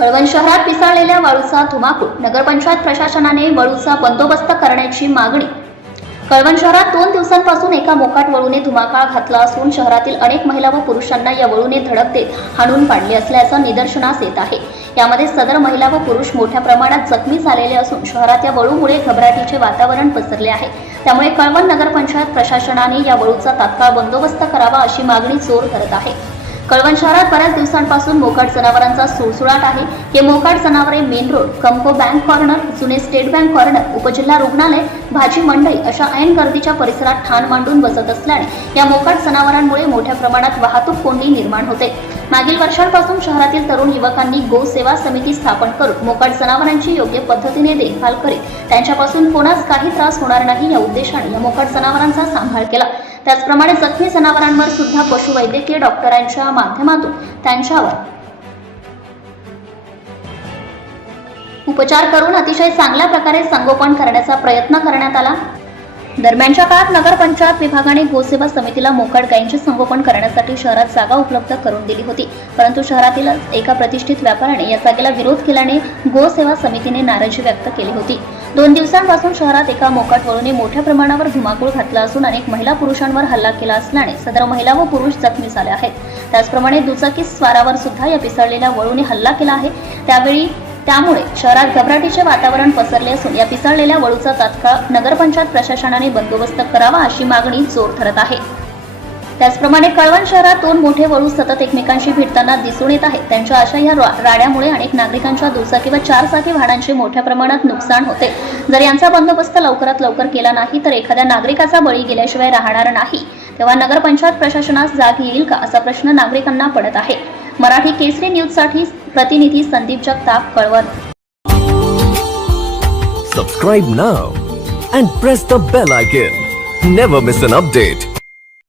कळवण शहरात पिसाळलेल्या वाळूचा धुमाकूळ नगरपंचायत प्रशासनाने वळूचा बंदोबस्त करण्याची मागणी. कळवण शहरात दोन दिवसांपासून एका मोकाट वळूने धुमाकाळ घातला असून शहरातील अनेक महिला व पुरुषांना या वळूने धडक देत हाणून पाडले असल्याचं निदर्शनास येत आहे. यामध्ये सदर महिला व पुरुष मोठ्या प्रमाणात जखमी झालेले असून शहरात या वळूमुळे घबराटीचे वातावरण पसरले आहे. त्यामुळे कळवण नगरपंचायत प्रशासनाने या वळूचा तात्काळ बंदोबस्त करावा अशी मागणी जोर करत आहे. कळवण शहरात बऱ्याच दिवसांपासून मोकाट जनावरांचा सुळसुळाट आहे. हे मोकाट जनावरे मेन रोड कंको बँक कॉर्नर जुने स्टेट बँक कॉर्नर उपजिल्हा रुग्णालय भाजी मंडई अशा ऐन गर्दीच्या परिसरात ठाण मांडून बसत असल्याने या मोकाट जनावरांमुळे मोठ्या प्रमाणात वाहतूक कोंडी निर्माण होते. मागील वर्षांपासून शहरातील तरुण युवकांनी गो सेवा समिती स्थापन करून मोकाट जनावरांची योग्य पद्धतीने देखभाल करीत त्यांच्यापासून कोणास काही त्रास होणार नाही या उद्देशाने या मोकाट जनावरांचा सांभाळ केला. त्याचप्रमाणे जखमी जनावरांवर सुद्धा पशुवैद्यकीय डॉक्टरांच्या माध्यमातून त्यांच्यावर उपचार करून अतिशय चांगल्या प्रकारे संगोपन करण्याचा प्रयत्न करण्यात आला. दरम्यानच्या काळात नगरपंचायत विभागाने गोसेवा समितीला मोकड गायींचे संगोपन करण्यासाठी शहरात जागा उपलब्ध करून दिली होती. परंतु शहरातील एका प्रतिष्ठित व्यापाऱ्याने या जागेला विरोध केल्याने गोसेवा समितीने नाराजी व्यक्त केली होती. दोन दिवसांपासून शहरात एका मोकाट वळूने मोठ्या प्रमाणावर धुमाकूळ घातला असून अनेक महिला पुरुषांवर हल्ला केला असल्याने सदर महिला व पुरुष जखमी झाले आहेत. त्याचप्रमाणे दुचाकी स्वारावर सुद्धा या पिसळलेल्या वळूने हल्ला केला आहे. त्यावेळी त्यामुळे शहरात घबराटीचे वातावरण पसरले असून या पिसळलेल्या वळूचा तात्काळ नगरपंचायत प्रशासनाने बंदोबस्त करावा अशी मागणी जोर धरत आहे. त्याचप्रमाणे कळवण शहरात दोन मोठे वळू सतत एकमेकांशी भिडताना दिसून येत आहेत. त्यांच्या अशा या राड्यामुळे अनेक नागरिकांच्या दुचाकी व चारचाकी वाहनांचे मोठ्या प्रमाणात नुकसान होते. जर यांचा बंदोबस्त लवकरात लवकर केला नाही तर एखाद्या नागरिकाचा बळी गेल्याशिवाय राहणार नाही. तेव्हा नगरपंचायत प्रशासनास जाग येईल का असा प्रश्न नागरिकांना पडत आहे. मराठी केसरी न्यूजसाठी प्रतिनिधी Sandeep Jagtap Kalwan. Subscribe now and press the bell icon never miss an update